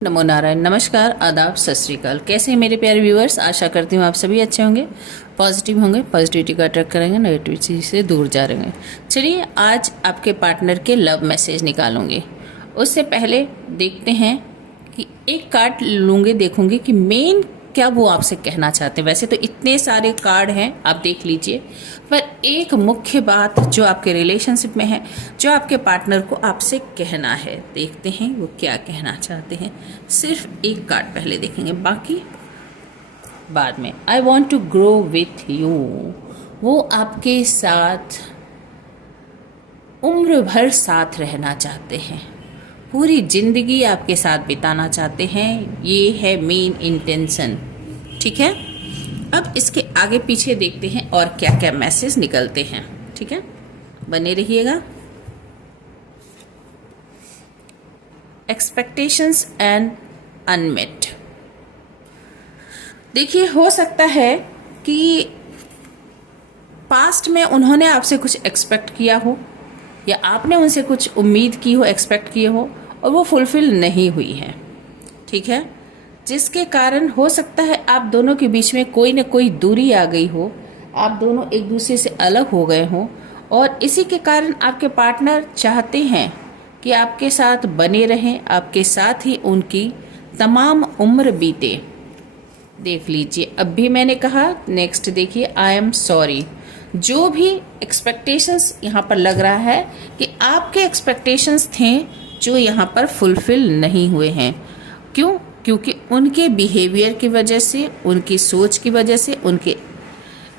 नमो नारायण, नमस्कार, आदाब, सत श्री अकाल। कैसे हैं मेरे प्यारे व्यूअर्स? आशा करती हूँ आप सभी अच्छे होंगे, पॉजिटिव होंगे, पॉजिटिविटी का अट्रैक्ट करेंगे, नेगेटिविटी से दूर जा रहेंगे। चलिए आज आपके पार्टनर के लव मैसेज निकालूंगी। उससे पहले देखते हैं कि एक कार्ड लूँगी, देखूंगी कि मेन क्या वो आपसे कहना चाहते हैं। वैसे तो इतने सारे कार्ड हैं, आप देख लीजिए, पर एक मुख्य बात जो आपके रिलेशनशिप में है, जो आपके पार्टनर को आपसे कहना है, देखते हैं वो क्या कहना चाहते हैं। सिर्फ एक कार्ड पहले देखेंगे, बाकी बाद में। I want to grow with you. वो आपके साथ उम्र भर साथ रहना चाहते हैं, पूरी जिंदगी आपके साथ बिताना चाहते हैं। ये है मेन इंटेंशन, ठीक है। अब इसके आगे पीछे देखते हैं और क्या क्या मैसेज निकलते हैं, ठीक है। बने रहिएगा। Expectations and unmet. देखिए, हो सकता है कि पास्ट में उन्होंने आपसे कुछ एक्सपेक्ट किया हो या आपने उनसे कुछ उम्मीद की हो, एक्सपेक्ट किए हो, और वो फुलफिल नहीं हुई है, ठीक है। जिसके कारण हो सकता है आप दोनों के बीच में कोई न कोई दूरी आ गई हो, आप दोनों एक दूसरे से अलग हो गए हों, और इसी के कारण आपके पार्टनर चाहते हैं कि आपके साथ बने रहें, आपके साथ ही उनकी तमाम उम्र बीते। देख लीजिए, अब भी मैंने कहा, नेक्स्ट देखिए, आई एम सॉरी। जो भी एक्सपेक्टेशंस यहाँ पर लग रहा है कि आपके एक्सपेक्टेशंस थे जो यहाँ पर फुलफिल नहीं हुए हैं। क्यों? क्योंकि उनके बिहेवियर की वजह से, उनकी सोच की वजह से, उनके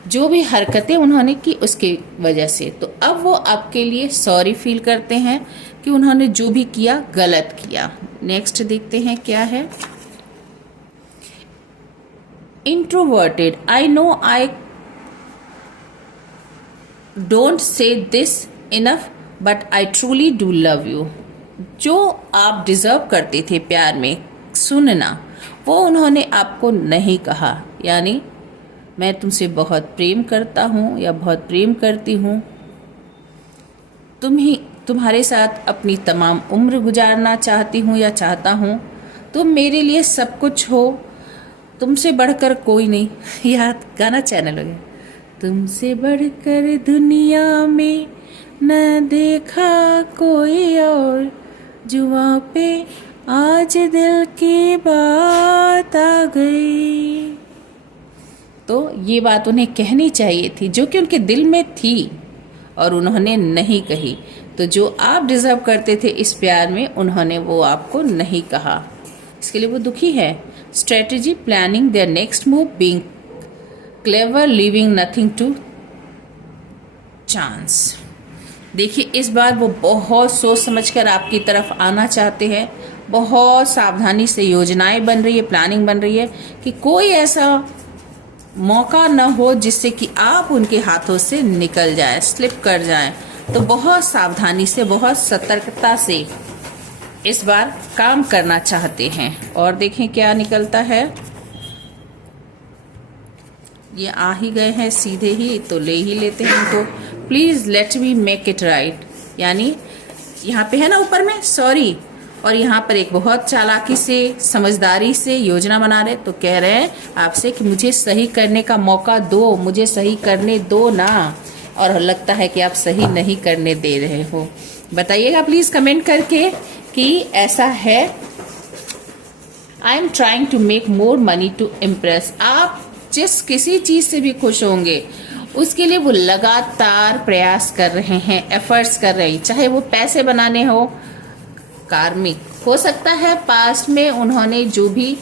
जो भी हरकतें उन्होंने की उसकी वजह से, तो अब वो आपके लिए सॉरी फील करते हैं कि उन्होंने जो भी किया गलत किया। नेक्स्ट देखते हैं क्या है। Introverted. I know I don't say this enough but I truly do love you. जो आप डिजर्व करते थे प्यार में सुनना, वो उन्होंने आपको नहीं कहा। यानी मैं तुमसे बहुत प्रेम करता हूँ या बहुत प्रेम करती हूँ, तुम्हारे साथ अपनी तमाम उम्र गुजारना चाहती हूँ या चाहता हूँ, तुम मेरे लिए सब कुछ हो, तुमसे बढ़कर कोई नहीं। याद गाना चैनल हो गया। तुमसे बढ़कर दुनिया में न देखा कोई और, जुआ पे आज दिल की बात आ गई। तो ये बात उन्हें कहनी चाहिए थी, जो कि उनके दिल में थी और उन्होंने नहीं कही। तो जो आप डिजर्व करते थे इस प्यार में, उन्होंने वो आपको नहीं कहा, इसके लिए वो दुखी है। Strategy, planning their next move, being clever, leaving nothing to chance. देखिए, इस बार वो बहुत सोच समझकर आपकी तरफ आना चाहते हैं। बहुत सावधानी से योजनाएं बन रही है, प्लानिंग बन रही है कि कोई ऐसा मौका न हो जिससे कि आप उनके हाथों से निकल जाए, स्लिप कर जाए। तो बहुत सावधानी से, बहुत सतर्कता से इस बार काम करना चाहते हैं। और देखें क्या निकलता है। ये आ ही गए हैं सीधे ही, तो ले ही लेते हैं इनको। Please let me make it right. यानी यहाँ पे है ना ऊपर में सॉरी, और यहाँ पर एक बहुत चालाकी से, समझदारी से योजना बना रहे, तो कह रहे हैं आपसे कि मुझे सही करने का मौका दो, मुझे सही करने दो ना। और लगता है कि आप सही नहीं करने दे रहे हो। बताइएगा प्लीज कमेंट करके कि ऐसा है। I am trying to make more money to impress. आप जिस किसी चीज से भी खुश होंगे उसके लिए वो लगातार प्रयास कर रहे हैं, एफर्ट्स कर रहे हैं, चाहे वो पैसे बनाने हो, कार्मिक हो सकता है पास्ट में उन्होंने जो भी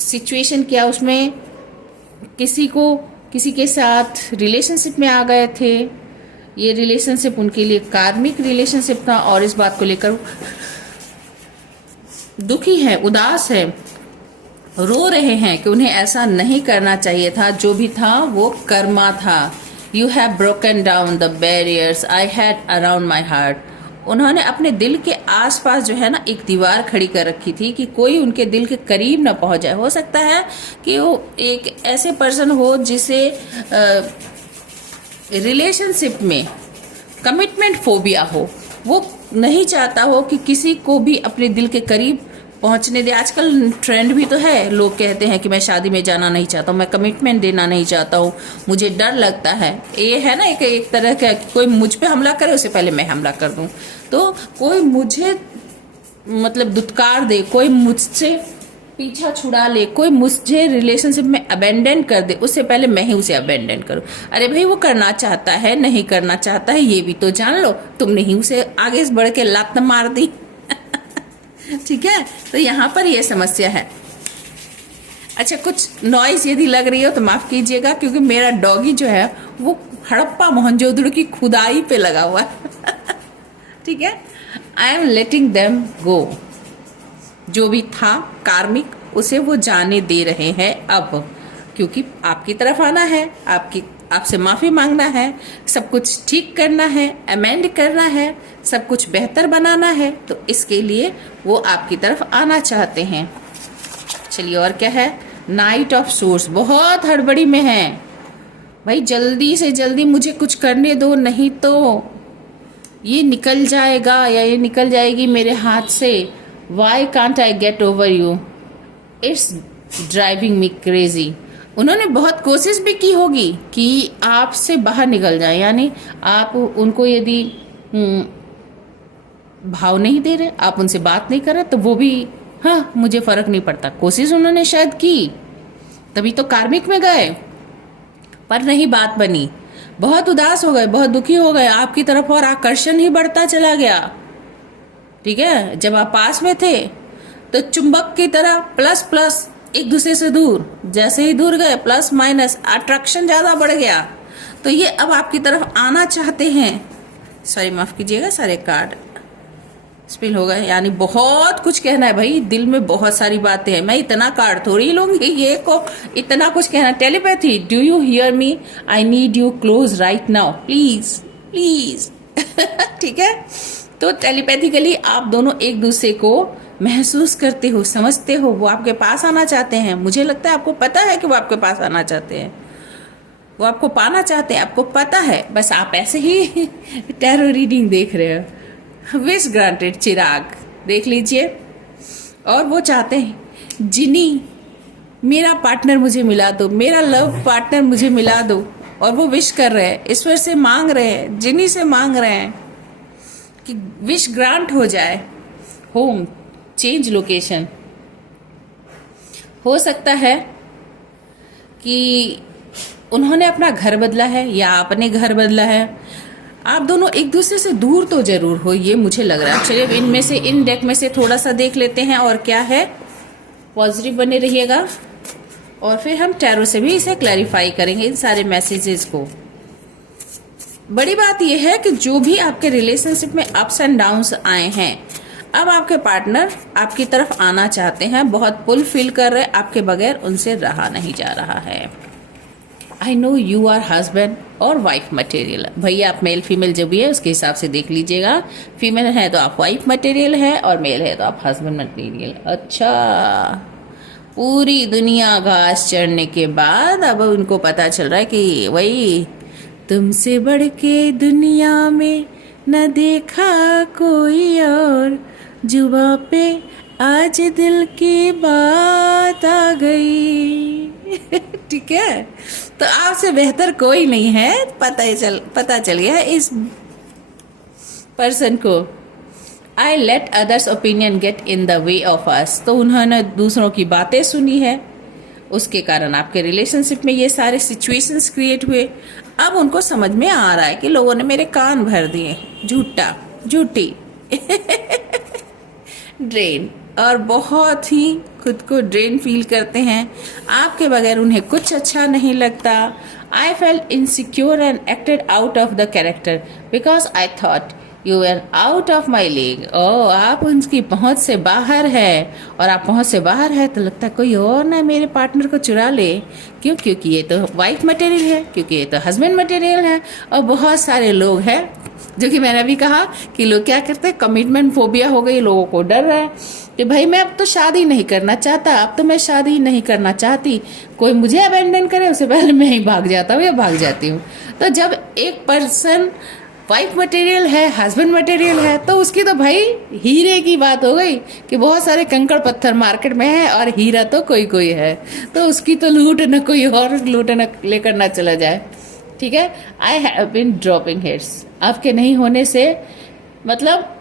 सिचुएशन किया उसमें किसी के साथ रिलेशनशिप में आ गए थे। ये रिलेशनशिप उनके लिए कार्मिक रिलेशनशिप था और इस बात को लेकर दुखी है, उदास है, रो रहे हैं कि उन्हें ऐसा नहीं करना चाहिए था। जो भी था वो कर्मा था। You have broken down the barriers I had around my heart. उन्होंने अपने दिल के आसपास जो है ना एक दीवार खड़ी कर रखी थी कि कोई उनके दिल के करीब ना पहुंच जाए। हो सकता है कि वो एक ऐसे पर्सन हो जिसे रिलेशनशिप में कमिटमेंट फोबिया हो, वो नहीं चाहता हो कि किसी को भी अपने दिल के करीब पहुंचने दे। आजकल ट्रेंड भी तो है, लोग कहते हैं कि मैं शादी में जाना नहीं चाहता हूँ, मैं कमिटमेंट देना नहीं चाहता हूँ, मुझे डर लगता है। ये है ना एक तरह का, कोई मुझ पे हमला करे उससे पहले मैं हमला कर दूँ। तो कोई मुझे मतलब दुत्कार दे, कोई मुझसे पीछा छुड़ा ले, कोई मुझे रिलेशनशिप में अबेंडन कर दे, उससे पहले मैं ही उसे अबेंडन करूं। अरे भाई, वो करना चाहता है नहीं करना चाहता है ये भी तो जान लो, तुमने ही उसे आगे बढ़ के लात मार दी। ठीक है, तो यहाँ पर ये समस्या है। अच्छा, कुछ नॉइज यदि लग रही हो तो माफ कीजिएगा, क्योंकि मेरा डॉगी जो है वो हड़प्पा मोहनजोदड़ो की खुदाई पे लगा हुआ है। ठीक है, I am letting them go. जो भी था कार्मिक, उसे वो जाने दे रहे हैं अब, क्योंकि आपकी तरफ आना है, आपसे माफी मांगना है, सब कुछ ठीक करना है, अमेंड करना है, सब कुछ बेहतर बनाना है, तो इसके लिए वो आपकी तरफ आना चाहते हैं। चलिए, और क्या है? नाइट ऑफ सोर्स, बहुत हड़बड़ी में है भाई, जल्दी से जल्दी मुझे कुछ करने दो, नहीं तो ये निकल जाएगा या ये निकल जाएगी मेरे हाथ से। Why can't I get over you? It's driving me crazy. उन्होंने बहुत कोशिश भी की होगी कि आपसे बाहर निकल जाए, यानी आप उनको यदि भाव नहीं दे रहे, आप उनसे बात नहीं कर रहे, तो वो भी हाँ मुझे फर्क नहीं पड़ता, कोशिश उन्होंने शायद की, तभी तो कार्मिक में गए, पर नहीं बात बनी। बहुत उदास हो गए, बहुत दुखी हो गए आपकी तरफ, और आकर्षण ही बढ़ता चला गया। ठीक है, जब आप पास में थे तो चुंबक की तरह प्लस प्लस एक दूसरे से दूर, जैसे ही दूर गए प्लस माइनस, अट्रैक्शन ज्यादा बढ़ गया। तो ये अब आपकी तरफ आना चाहते हैं। सॉरी, माफ कीजिएगा, सारे कार्ड स्पिल हो गए, यानी बहुत कुछ कहना है भाई, दिल में बहुत सारी बातें हैं। मैं इतना कार्ड थोड़ी लूंगी, ये को इतना कुछ कहना। Telepathy, do you hear me? I need you close right now, please please. ठीक है, तो टेलीपैथिकली आप दोनों एक दूसरे को महसूस करते हो, समझते हो, वो आपके पास आना चाहते हैं। मुझे लगता है आपको पता है कि वो आपके पास आना चाहते हैं, वो आपको पाना चाहते हैं, आपको पता है, बस आप ऐसे ही टैरो रीडिंग देख रहे हो। विश ग्रांटेड चिराग देख लीजिए, और वो चाहते हैं जिनी मेरा पार्टनर मुझे मिला दो, मेरा लव पार्टनर मुझे मिला दो, और वो विश कर रहे हैं, ईश्वर से मांग रहे हैं, जिनी से मांग रहे हैं कि विश ग्रांट हो जाए। होम चेंज लोकेशन, हो सकता है कि उन्होंने अपना घर बदला है या आपने घर बदला है। आप दोनों एक दूसरे से दूर तो जरूर हो, ये मुझे लग रहा है। चलिए, इनमें से इन डेक में से थोड़ा सा देख लेते हैं और क्या है। पॉजिटिव बने रहिएगा, और फिर हम टैरो से भी इसे क्लैरिफाई करेंगे, इन सारे मैसेजेस को। बड़ी बात यह है कि जो भी आपके रिलेशनशिप में अप्स एंड डाउन्स आए हैं, अब आपके पार्टनर आपकी तरफ आना चाहते हैं, बहुत पुल फील कर रहे हैं, आपके बगैर उनसे रहा नहीं जा रहा है। I know you are husband और वाइफ मटेरियल। भैया, आप मेल फीमेल जो भी है उसके हिसाब से देख लीजिएगा। फीमेल है तो आप वाइफ मटेरियल है, और मेल है तो आप हस्बैंड मटेरियल। अच्छा, पूरी दुनिया घास चढ़ने के बाद अब उनको पता चल रहा है कि वही तुमसे बढ़ के दुनिया में न देखा कोई और, जुबां पे आज दिल की बात आ गई। ठीक है, तो आपसे बेहतर कोई नहीं है, पता चल गया इस पर्सन को। I let others opinion get in the way of us, तो उन्होंने दूसरों की बातें सुनी है, उसके कारण आपके रिलेशनशिप में ये सारे सिचुएशंस क्रिएट हुए। अब उनको समझ में आ रहा है कि लोगों ने मेरे कान भर दिए, झूठी ड्रेन, और बहुत ही खुद को ड्रेन फील करते हैं। आपके बगैर उन्हें कुछ अच्छा नहीं लगता। I felt insecure and acted out of the character because I thought you are out of my league. ओ, आप उनकी पहुंच से बाहर है, और आप पहुंच से बाहर है तो लगता है कोई और ना मेरे पार्टनर को चुरा ले। क्यों? क्योंकि ये तो वाइफ मटेरियल है, क्योंकि ये तो हस्बैंड मटेरियल है। और बहुत सारे लोग हैं जो कि मैंने भी कहा कि लोग क्या करते हैं, कमिटमेंट फोबिया हो गई, लोगों को डर है कि भाई मैं अब तो शादी नहीं करना चाहता, अब तो मैं शादी नहीं करना चाहती, कोई मुझे अबेंडन करे उससे पहले मैं ही भाग जाता हूँ या भाग जाती हूँ। तो जब एक पर्सन वाइफ मटेरियल है, हस्बैंड मटेरियल है, तो उसकी तो भाई हीरे की बात हो गई कि बहुत सारे कंकड़ पत्थर मार्केट में है और हीरा तो कोई कोई है, तो उसकी तो लूट न कोई और लूट न लेकर ना चला जाए। ठीक है, I have been dropping hits, आपके नहीं होने से मतलब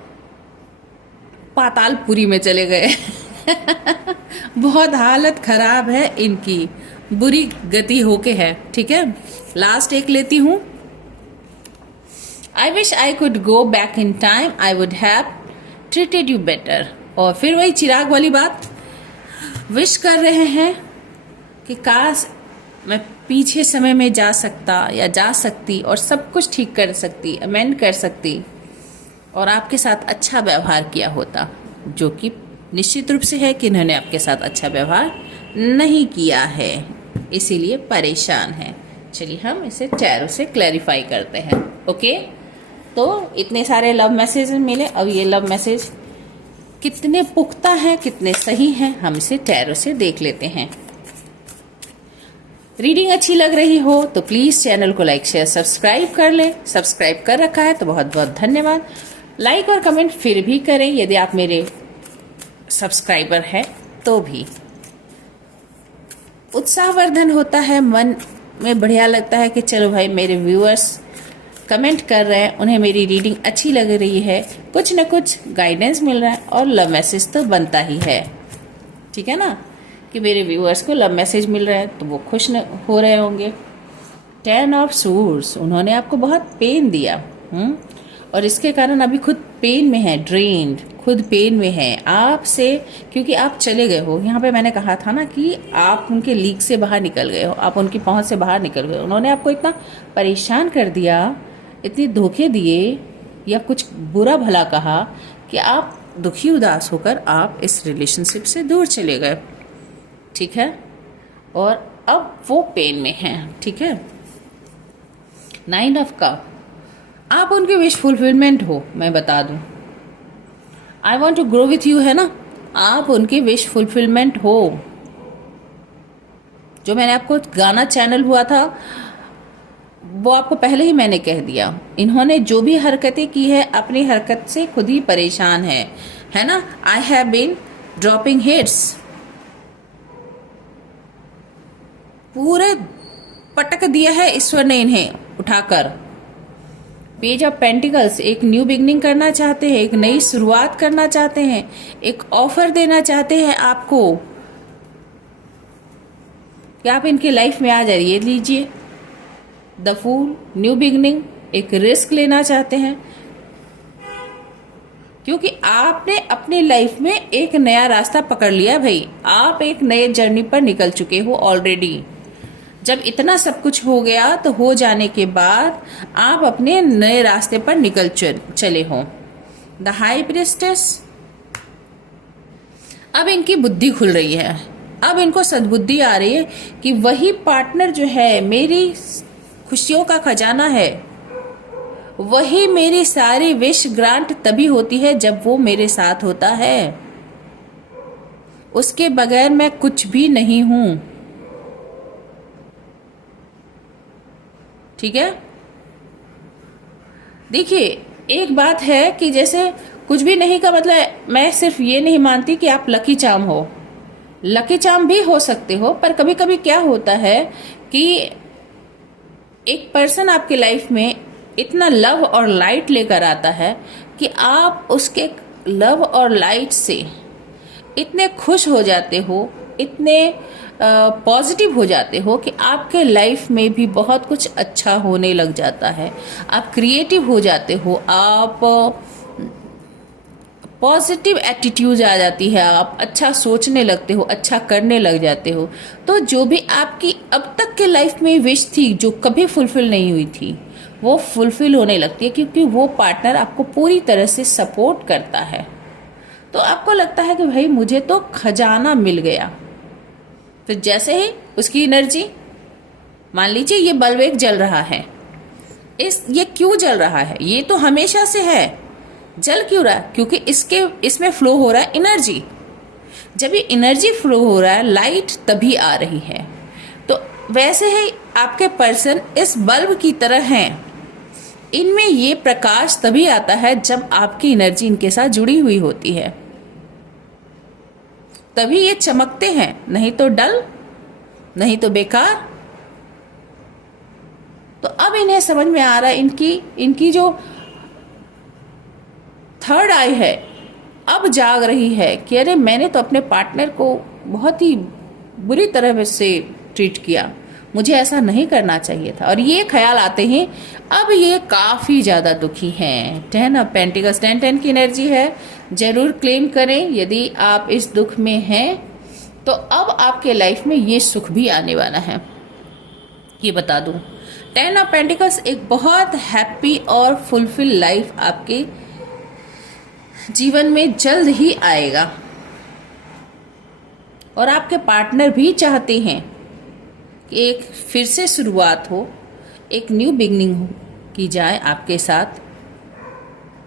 पातालपुरी में चले गए। बहुत हालत खराब है इनकी, बुरी गति होके है। ठीक है, लास्ट एक लेती हूं। I wish I could go back in time, I would have treated you better. और फिर वही चिराग वाली बात, विश कर रहे हैं कि काश मैं पीछे समय में जा सकता या जा सकती और सब कुछ ठीक कर सकती, अमेंड कर सकती और आपके साथ अच्छा व्यवहार किया होता, जो कि निश्चित रूप से है कि इन्होंने आपके साथ अच्छा व्यवहार नहीं किया है, इसीलिए परेशान है। चलिए हम इसे टैरो से क्लैरिफाई करते हैं। ओके, तो इतने सारे लव मैसेज मिले, अब ये लव मैसेज कितने पुख्ता हैं, कितने सही हैं, हम इसे टैरो से देख लेते हैं। रीडिंग अच्छी लग रही हो तो प्लीज चैनल को लाइक शेयर सब्सक्राइब कर ले। सब्सक्राइब कर रखा है तो बहुत बहुत धन्यवाद। लाइक और कमेंट फिर भी करें यदि आप मेरे सब्सक्राइबर हैं तो भी। उत्साहवर्धन होता है, मन में बढ़िया लगता है कि चलो भाई मेरे व्यूअर्स कमेंट कर रहे हैं, उन्हें मेरी रीडिंग अच्छी लग रही है, कुछ न कुछ गाइडेंस मिल रहा है और लव मैसेज तो बनता ही है। ठीक है ना, कि मेरे व्यूअर्स को लव मैसेज मिल रहा है तो वो खुश हो रहे होंगे। 10 ऑफ सूर्ड्स, उन्होंने आपको बहुत पेन दिया और इसके कारण अभी खुद पेन में है, ड्रेन्ड, खुद पेन में है आपसे, क्योंकि आप चले गए हो। यहाँ पे मैंने कहा था ना कि आप उनके लीक से बाहर निकल गए हो, आप उनकी पहुंच से बाहर निकल गए हो। उन्होंने आपको इतना परेशान कर दिया, इतनी धोखे दिए या कुछ बुरा भला कहा कि आप दुखी उदास होकर आप इस रिलेशनशिप से दूर चले गए। ठीक है, और अब वो पेन में हैं। ठीक है, 9 ऑफ कप, आप उनके विश फुलफिलमेंट हो, मैं बता दूं। I want to grow with you है ना, आप उनके विश फुलफिलमेंट हो। जो मैंने आपको गाना चैनल हुआ था वो आपको पहले ही मैंने कह दिया। इन्होंने जो भी हरकतें की है अपनी हरकत से खुद ही परेशान है ना। I have been dropping hits, पूरे पटक दिया है ईश्वर ने इन्हें उठाकर। पेज ऑफ पेंटिकल्स, एक न्यू बिगनिंग करना चाहते हैं, एक नई शुरुआत करना चाहते हैं, एक ऑफर देना चाहते हैं आपको कि आप इनके लाइफ में आ जाइए। लीजिए द फूल, न्यू बिगनिंग, एक रिस्क लेना चाहते हैं क्योंकि आपने अपनी लाइफ में एक नया रास्ता पकड़ लिया भाई। आप एक नए जर्नी पर निकल चुके हो ऑलरेडी। जब इतना सब कुछ हो गया तो हो जाने के बाद आप अपने नए रास्ते पर निकल चले हो। द हाई प्रीस्टेस, अब इनकी बुद्धि खुल रही है, अब इनको सद्बुद्धि आ रही है कि वही पार्टनर जो है मेरी खुशियों का खजाना है, वही मेरी सारी विश ग्रांट तभी होती है जब वो मेरे साथ होता है, उसके बगैर मैं कुछ भी नहीं हूं। ठीक है, देखिए एक बात है कि जैसे कुछ भी नहीं का मतलब मैं सिर्फ ये नहीं मानती कि आप लकी चार्म हो, लकी चार्म भी हो सकते हो, पर कभी कभी क्या होता है कि एक पर्सन आपके लाइफ में इतना लव और लाइट लेकर आता है कि आप उसके लव और लाइट से इतने खुश हो जाते हो, इतने पॉजिटिव हो जाते हो कि आपके लाइफ में भी बहुत कुछ अच्छा होने लग जाता है। आप क्रिएटिव हो जाते हो, आप पॉजिटिव एटीट्यूड आ जाती है, आप अच्छा सोचने लगते हो, अच्छा करने लग जाते हो। तो जो भी आपकी अब तक के लाइफ में विश थी जो कभी फुलफिल नहीं हुई थी वो फुलफिल होने लगती है, क्योंकि वो पार्टनर आपको पूरी तरह से सपोर्ट करता है। तो आपको लगता है कि भाई मुझे तो खजाना मिल गया। तो जैसे ही उसकी एनर्जी, मान लीजिए ये बल्ब एक जल रहा है, ये क्यों जल रहा है? ये तो हमेशा से है। जल क्यों रहा है? क्योंकि इसमें फ्लो हो रहा है एनर्जी। जब ये एनर्जी फ्लो हो रहा है लाइट तभी आ रही है। तो वैसे ही आपके पर्सन इस बल्ब की तरह हैं। इनमें ये प्रकाश तभी आता है जब आपकी एनर्जी इनके साथ जुड़ी हुई होती है, तभी ये चमकते हैं, नहीं तो डल, नहीं तो बेकार। तो अब इन्हें समझ में आ रहा है, इनकी जो थर्ड आई है अब जाग रही है कि अरे मैंने तो अपने पार्टनर को बहुत ही बुरी तरह से ट्रीट किया, मुझे ऐसा नहीं करना चाहिए था। और ये ख्याल आते हैं अब ये काफ़ी ज़्यादा दुखी हैं। 10 ऑफ पेंटिकल्स, 10 की एनर्जी है। ज़रूर क्लेम करें यदि आप इस दुख में हैं तो अब आपके लाइफ में ये सुख भी आने वाला है, ये बता दूं। 10 ऑफ पेंटिकल्स एक बहुत हैप्पी और फुलफिल लाइफ आपके जीवन में जल्द ही आएगा। और आपके पार्टनर भी चाहते हैं कि एक फिर से शुरुआत हो, एक न्यू बिगनिंग की जाए आपके साथ,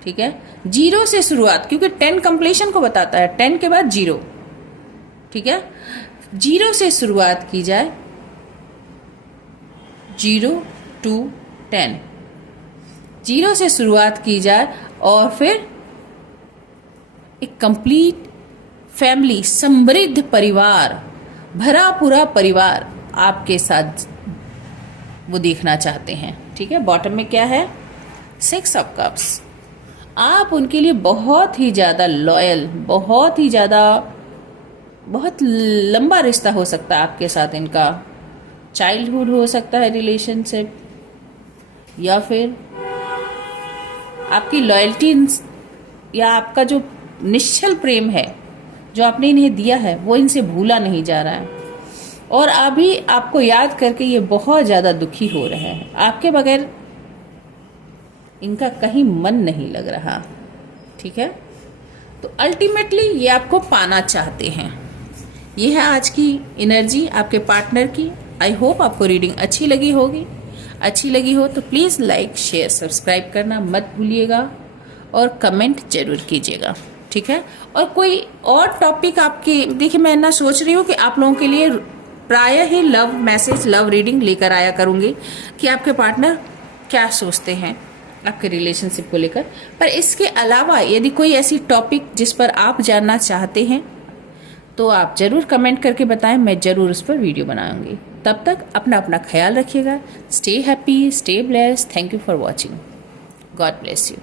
ठीक है। 0 से शुरुआत, क्योंकि 10 कंप्लीशन को बताता है, 10 के बाद 0, ठीक है। 0 से शुरुआत की जाए, 0 to 10, 0 से शुरुआत की जाए और फिर एक कंप्लीट फैमिली, समृद्ध परिवार, भरा पूरा परिवार आपके साथ वो देखना चाहते हैं, ठीक है। बॉटम में क्या है? 6 ऑफ कप्स। आप उनके लिए बहुत ही ज़्यादा लॉयल, बहुत ही ज़्यादा, बहुत लंबा रिश्ता हो सकता है आपके साथ इनका। चाइल्डहुड हो सकता है रिलेशनशिप, या फिर आपकी लॉयल्टी या आपका जो निश्चल प्रेम है जो आपने इन्हें दिया है वो इनसे भूला नहीं जा रहा है। और अभी आपको याद करके ये बहुत ज़्यादा दुखी हो रहे हैं, आपके बगैर इनका कहीं मन नहीं लग रहा, ठीक है। तो अल्टीमेटली ये आपको पाना चाहते हैं। ये है आज की एनर्जी आपके पार्टनर की। आई होप आपको रीडिंग अच्छी लगी होगी। अच्छी लगी हो तो प्लीज़ लाइक, शेयर, सब्सक्राइब करना मत भूलिएगा और कमेंट जरूर कीजिएगा, ठीक है। और कोई और टॉपिक आपके, देखिए मैं ना सोच रही हूँ कि आप लोगों के लिए प्राय ही लव मैसेज, लव रीडिंग लेकर आया करूँगी कि आपके पार्टनर क्या सोचते हैं आपके रिलेशनशिप को लेकर। पर इसके अलावा यदि कोई ऐसी टॉपिक जिस पर आप जानना चाहते हैं तो आप ज़रूर कमेंट करके बताएं, मैं ज़रूर उस पर वीडियो बनाऊंगी। तब तक अपना ख्याल रखिएगा। Stay happy, stay blessed. Thank you for watching. God bless you.